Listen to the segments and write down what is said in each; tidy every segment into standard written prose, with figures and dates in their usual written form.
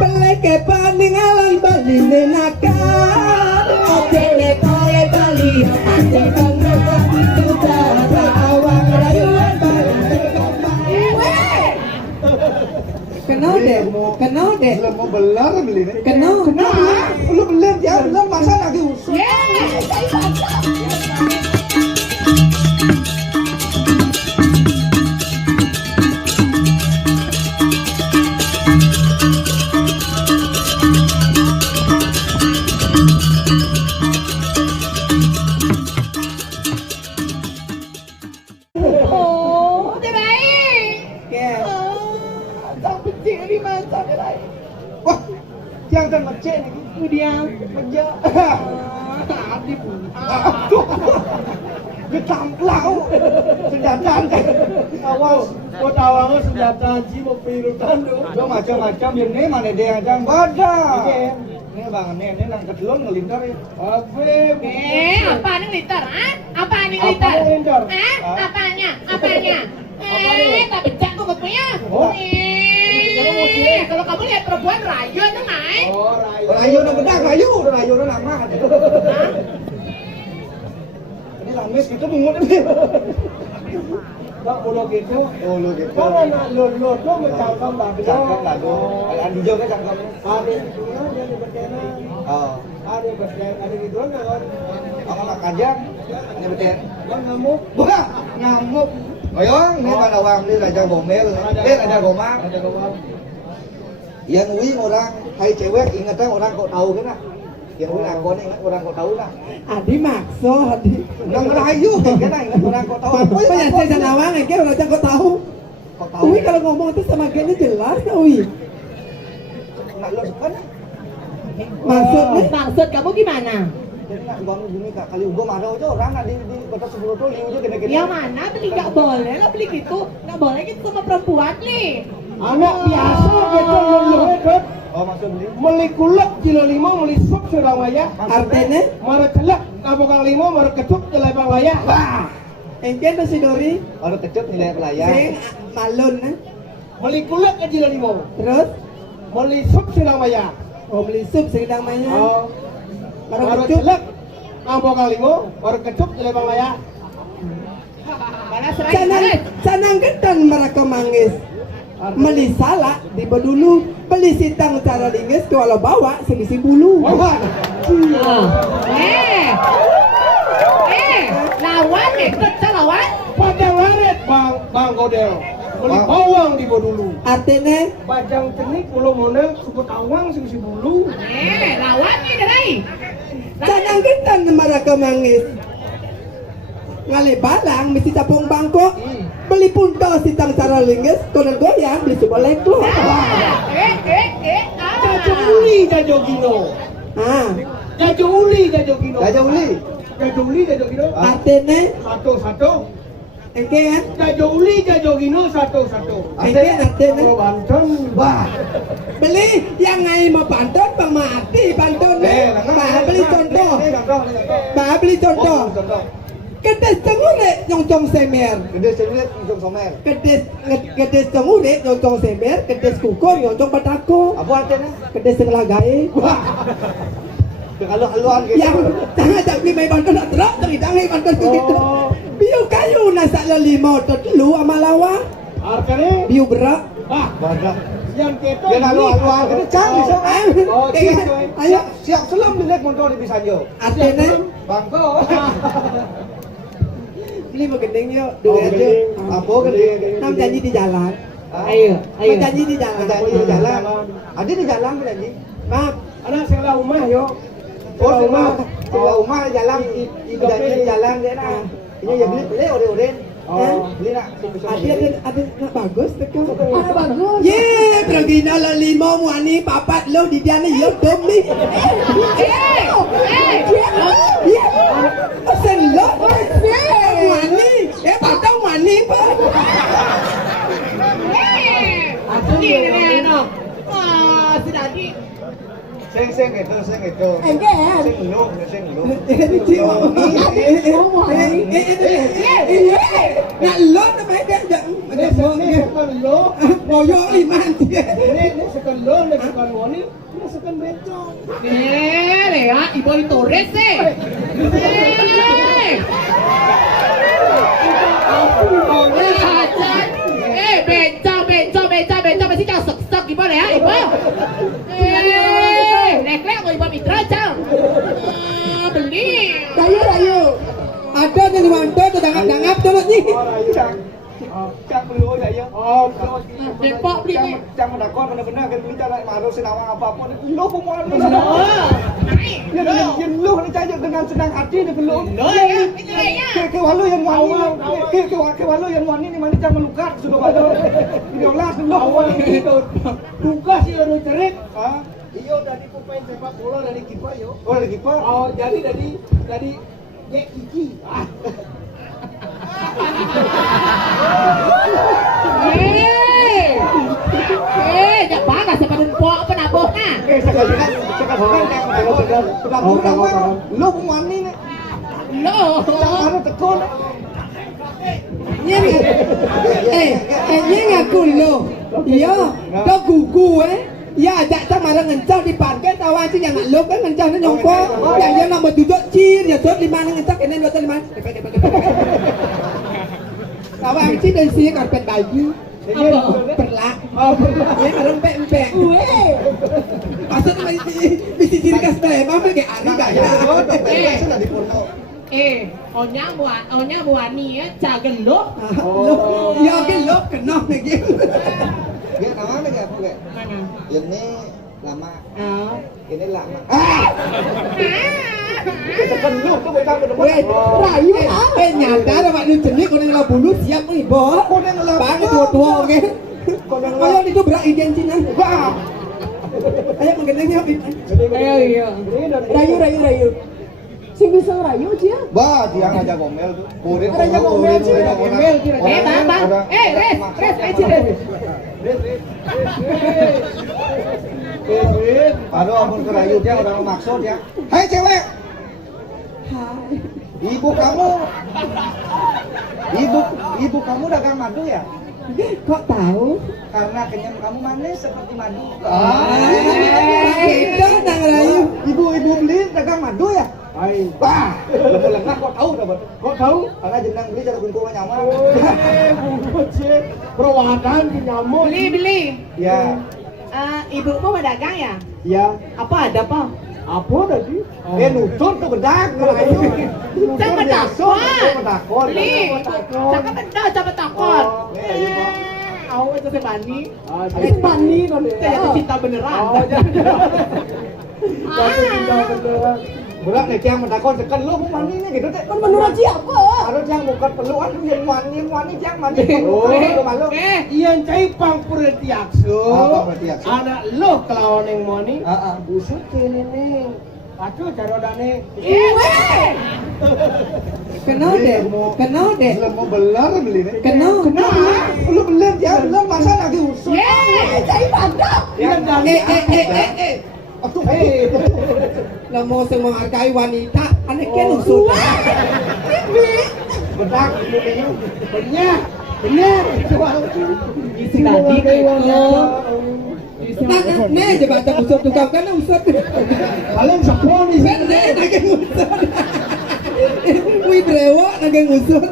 peleke peninggalan baline nakal ojene koe bali ati pengen sudah awak rayuan kenal deh Belum mau belar beli nih. kenal Lu belar ya, belar masa lagi usul. Wah, yang kan macet ni dia kerja. Tadi pun. Getam lau. Senjata kan. Awas, kau tahu aku senjata haji mau pirutan tu. Dia macam-macam yang ni mana dia yang bada. Ini bang ni nang ketelun ngelintar. Afif. Apa nih liter? Apa nih liter? Apanya? Tak becak kok punya. Kalau kamu lihat perempuan rayu itu naik. Oh, rayu nak bedak rayu lama. Ini lamis kita bungut ni. Tak boleh gitu. Kalau nak lolo tu macam bang. Cangkam lalu. Ada hijau ke cangkamnya? Ada hijau, ada berdena. Ada berdena, ada gitu kan. Apa nak kajang? Ini berdena. Bang ngamuk. Bukan ngamuk. Oyong, ni pada orang ni raja gomel. Raja gomang. Yang wing orang, hai cewek ingatan orang kau tahu kan? Yang wing aku ni ingat orang kau tahu lah. Adi maksud Nang rayu kan ingat orang kau tahu. Apa apa yang saya sanawang ke orang kau tahu Kau tahu. Uwi kalau ngomong itu sama kayaknya jelas kan Uwi Nak lo suka ni? maksudnya Maksud kamu gimana? Jadi nak bangun gini kali gua marah aja orang nak di kota Sebulu tu liu je kena-kena. Yang mana beli nggak boleh lah beli gitu, nggak boleh gitu sama perempuan nih. Anak biasa gitu luluh kan. Oh maksud beli? Meli kulak kilo 5 meli sup Surabaya. artinya Mara celak kabukang 5 mara ketuk jelai bang laya. Wah. engken tu si Dori Orang kecil nilai pelayan. sing malun Meli kulak ke kilo 5. terus Meli sup Surabaya. oh beli sup sedang mainnya Oh. baru Mara kecup celak kabukang 5 mara ketuk jelai bang laya. Mana serai? sanang ketan mereka mangis meli salak di bedulu beli sitang cara linggis kalau bawa segisi bulu Wah. Lawan pecah lawan. Padang laret bang Godel. Meli bawang di dulu. artinya Bajang tenik pulau monel suku tawang sing si bulu. Lawan nih dari. sanang ketan mereka mangis ngali balang mesti capung bangkok beli punto sitang cara linggis konon goyang beli coba leklo Jajo uli jajo gino. Jajo uli jajo gino. Raja uli. Jajo uli jajo gino. artinya Satu. engke kan Jajo uli jajo gino satu. engke artinya Kalau Banten. Wah. beli yang ngai mau pantun bang mati pantun bah beli contoh bah beli contoh kedes cengure nyongcong semer Gede sebenarnya langsung somer. kedes cengure nyongcong semer kedes kuko nyongcong batako Apa artinya? kedes sengelagae Halu-haluan gitu. yang jangan jadi main pantun nak terok teridang main pantun begitu biu kayu nasa limau tetelu sama lawa Artinya. biu berak Badak. Yang kita. Dia halu-haluan gitu canggih so. Oh, gitu. ayo Siap selam dilihat motor di Bisanjo. artinya Bangko. beli mau gendeng yuk duit aja Apa gede? nam janji di jalan Ayo. mau janji di jalan Janji di jalan. Adi di jalan berjanji. maaf Anak sekolah rumah yo. Oh, rumah jalan. Janji di jalan dia nak. Ini ya beli ore-oren. Beli nak. ada nak bagus tekan Bagus. ye pergi nala lima muani papat lo di dia ni yo demi ye sen lo muani patang muani pa Ini ano. Si Dadi. Sing itu. Enggak. Sing lu. Nak lo namanya dia mau yo liman dia. Ini sekan lo, ini sekan wani, ini sekan bencong. Lea, ibu itu rese. Bencong, masih jangan sok-sok gimana ya, ibu? Lek-lek mau ibu mitra jam. Beli. Rayu. Ada yang diwanto tu dangap tu ni. Cang perlu ya ya. Depok beli ni. Cang mendakon benar-benar kan kita nak maru senawang apa-apa. Lu pemuan ni. Yang lu ni cari dengan senang hati ni perlu. Itu lainnya. Ke walu yang wani. Ke walu yang wani ni mana cang melukat sudah walu. Ini olah lu. Awal itu tugas yang harus cerit. Ah. Iyo dari pemain sepak bola dari kiper yo. Oh lagi apa? Oh jadi dari Jack Kiki. Jak bangga sa panumpo panabok na. Sekarang lu pemuan ni. No. Cang maru tekon. Ni ni ngaku lo. Yo, kau gugu Ya, tak marah ngencau di parkir tawa sih yang lo kan ngencau ni nyongko. Yang dia nak berduduk cir, ya tot lima ngencau kena dua lima. Tawa sih dari sini karpet baju. Perlak. Ya rempek-rempek. Pasal tu mesti ciri khas dah. Mama kayak ani dah. Onya buat ni jaga lo. Ya gelap kena lagi. Dia nama lagi apa ke? Mana? Ini lama. Ini lama. Ah. Tekan lu tu kita berdebat. Rayu nyata dah mak lu jenis kau yang bulu siap ni boh. Kau yang lama. Bang tua-tua okey. Kau yang Ayo itu berak identiti nan. Wah. Ayo mengenai Ayo. Rayu. Sing bisa rayu dia. Bah, dia ngajak gomel tu. Kurir Ngajak gomel sih. Bang. Res, Aduh, ampun kerayu dia orang maksud ya. Hai cewek. Ibu kamu dagang madu ya? Kok tahu? Karena kenyang kamu manis seperti madu. Kita nang Rayu. Ibu beli dagang madu ya? Hai. Wah, lengah kok tahu dapat? Kok tahu? Karena jenang beli cara kuntu nyawa. Perawatan nyamuk. Beli. Ya. Ibumu berdagang ya? Ya. Apa ada apa? Apa tadi? Nutut tuh bedak Rayu. Jangan Bedakon. Beli. Jangan benda, jangan takut. Aku itu sebani. Bani kan dia. Saya cinta beneran. Jatuh cinta beneran. Berak nih yang mendakon tekan lu mau mandi nih gitu teh. Kan menurut siapa? Harus yang bukan perluan yang wani yang mandi. Malu. Iyan cai pang pertiakso. Apa pertiakso? Anak lo kelawan yang moni. Heeh. Busuk kene nih. Aduh carodane. Kena deh. Belum mau belar beli nih. Kena. Lu belum ya, belum masa lagi usul. Cai mantap. Atuh, Lah mau menghargai wanita, aneh kan usul. bedak Benar. Isi tadi kayak Nah, je baca usut tukang kan usut. paling sepuluh nih. Kan naging usut. Wih brewo naging usut.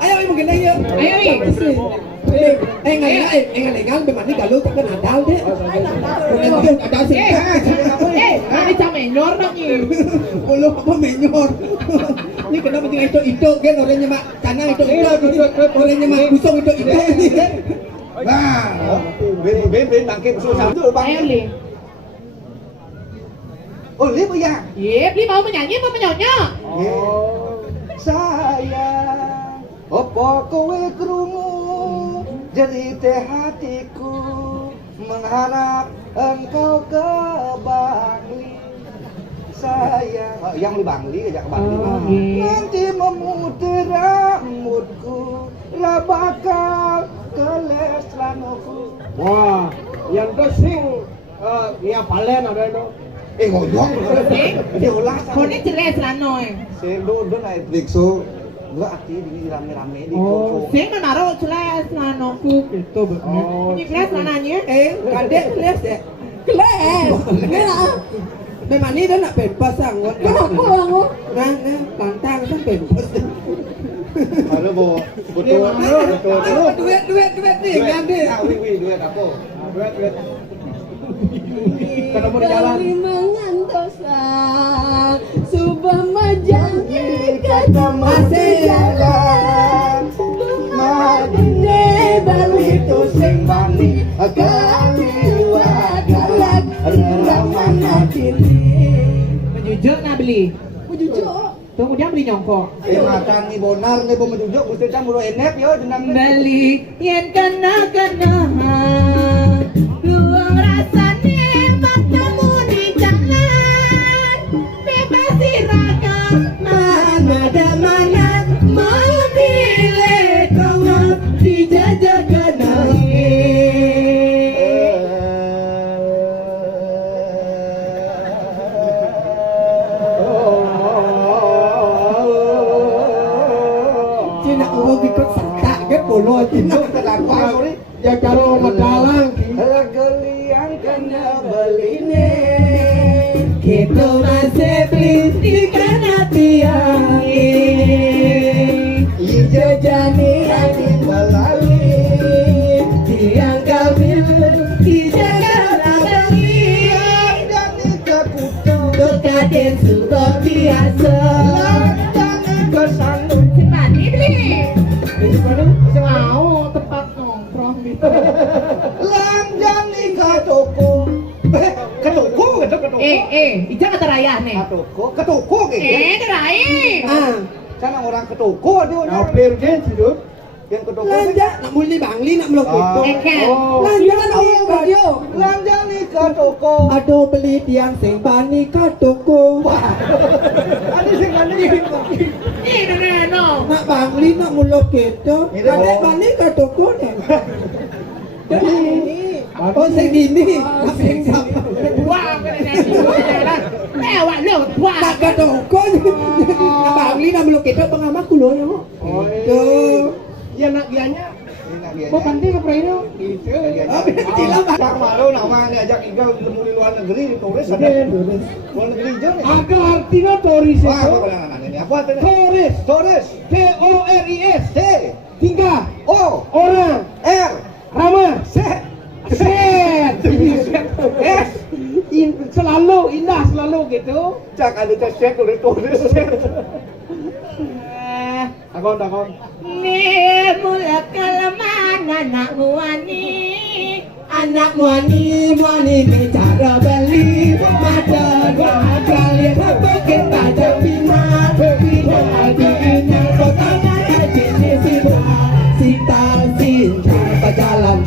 Ayo mungkin ayo. Ngaleng bemani galuh kan adal deh. Adal sih. Ini cah menyor dong ni. Bulu apa menyor. Ini kenapa tinggal itu kan orangnya mak karena itu orangnya mak busung itu. Nah, ben bangkit susah tu bang. Ayo Li. Oh, li ya. Li mau menyanyi mau menyonyo. Sayang, opo kowe krungu jerite hatiku mengharap engkau ke Bangli. Sayang, yang lu Bangli ajak ke Bangli. Nanti memutar rambutku, rabakal keles lanuku. Wah, yang kesing Nia palen ada itu. Ngomong. Sing, Diolah. kone jelas lah noy. Sing do Netflix so. Gua aktif ini rame-rame di foto. Sing naro jelas lah noku gitu. Ini jelas lah nanya. Kadek kelas ya. Keles. Kenapa? Memang ini dah nak bebas sangat. Kenapa aku? Nah, pantang kan bebas. Halo, Bo. Betul. Duit nih, ngambil. Duit apa? Duit. Kenapa di jalan? Mangan dosa. Subah majangi kata masih jalan. Madine baru itu sing bani. Kaliwat galak raman adili. Menjujur nak beli. Mujujuk. Kemudian beli nyongkok. Makan ni bonar ni pun menjujuk mesti campur enek yo jenang Beli yen kena ruang rasane bertemu di jalan bebas iragam mana mana mau pilih kawan dijajakan Cina aku ikut serta ke polo Cina terlampau sorry. Ya karo medalang. Geliang kena beline. Kita masih beli di kana tiang Ijajani adi balali. tiang kawin dijaga lagi Jani kekutu. Kekaden sudah biasa Jani kesandung. Mati beli mau tempat nongkrong gitu Lang jani ke toko. Ke toko ke toko. Ija kata raya nih Ke toko gitu. kerai Ah, Sana orang ke toko dia. Hampir je hidup. Yang ke toko. belanja nak muli bangli nak melok itu. Eken Belanja kan orang radio. Lang jani ke toko. Aduh beli tiang sing bani ke toko. Ada sing bani. ini no Nak bangli nak mulok itu. Ini Kadek oh. bani ke toko nih. Oh sing ini. Nak sing sama. buang lewat lu buang Nak ke toko. Nak bangli nak melok itu pengamak kulo yo. Itu. Ya nak dianya. Ini Mau penting apa ini? Gitu. Tak malu nama diajak Iga ketemu di luar negeri turis ada luar negeri je nih. Ada artinya turis Wah, apa itu. penanganan ini? Apa tadi? Turis. Turis. T-O-R-I-S. T. Tinggal. O. Orang. R. Ramah. Set. Set. S. Selalu indah selalu gitu. Cak ada set tulis. Takon. Ni mula kalaman anak muani bicara beli mata gagal yang pakai baju bina bina kotanya jenis sita cinta jalan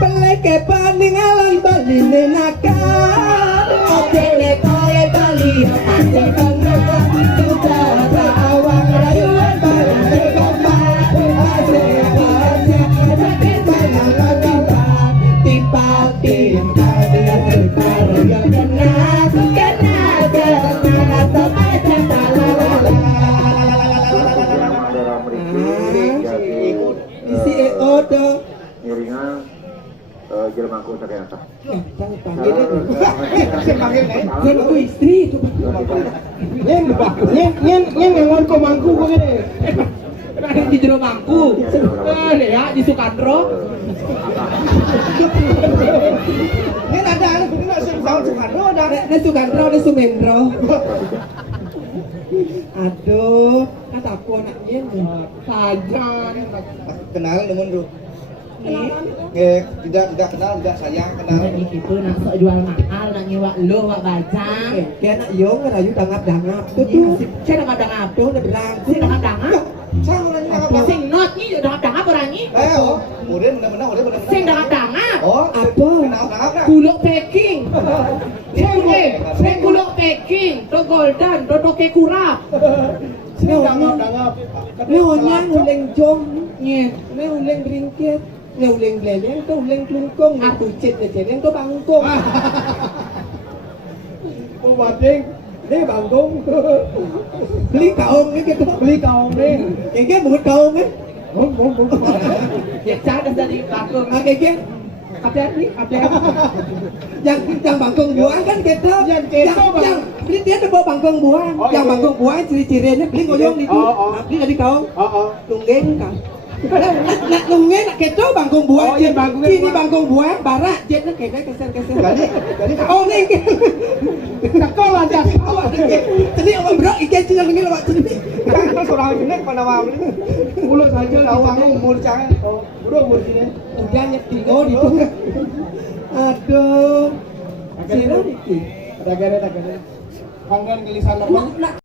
peleke peninggalan Bali nakal oke koe Bali pasti tengah sudah awang rayuan Bali kompak asik sakit banyak kita tipa dia sekar yang kena sampai Isi EO tuh. Ngiringan jelemaku sakayata. Jangan panggil itu. Saya panggil nih. Kan aku istri itu. Nyen ngangon ko mangku ko gini. ada di jero mangku ya di Sukandro Ini ada anak ini nak sebut Soekarno ada. Ada Sukandro, ada Sumendro. Aduh, kata aku anaknya Sajan Kenal dengan bro. Tidak kenal, tidak sayang kenal. ini gitu nak sok jual mahal nak nyewa lo wak bajang kayak anak Yong ngerayu dangap-dangap tuh. saya dangap-dangap Tuh udah bilang saya dangap-dangap Saya orangnya apa? sing not ni dangap-dangap orang ni Oh, kemudian benar-benar sing dangap-dangap Oh, apa? kenal dah. kuluk Peking sing kuluk Peking to golden to toke kurap Sini dangap. Nyonya uleng jong, ne uleng beringkit, ne uleng beleleng, to uleng klungkong, ne tucit ne celeng to bangkong. Cô bà Trinh, đi bằng cung. Beli kaong ni gitu. Beli kaong đi. Kayak mulut kaong ni. Muốn. Ya cara dari bakung. Kayak Hati-hati. yang bangkong buang kan gitu. Yang gitu, Bang. yang beli dia tu bawa bangkong buang. Oh, Yang iya. bangkong buang ciri-cirinya beli ngoyong itu. Oh. Beli dari kaong. Oh. Tunggen kan. Nak tunggen nak gitu bangkong buang. Oh, iya, bangkong Sini buang. bangkong buang, barak jet nak keser. Jadi Oh ni. sekolah aja. Tadi orang berak ikan cina lagi lewat sini. Kan seorang ini mana mau beli? Mulut saja tahu umur jangan. Oh, udah umur sini. Udah nyetir itu. Aduh. Sini. Tak kira. Hanggan gelisan apa?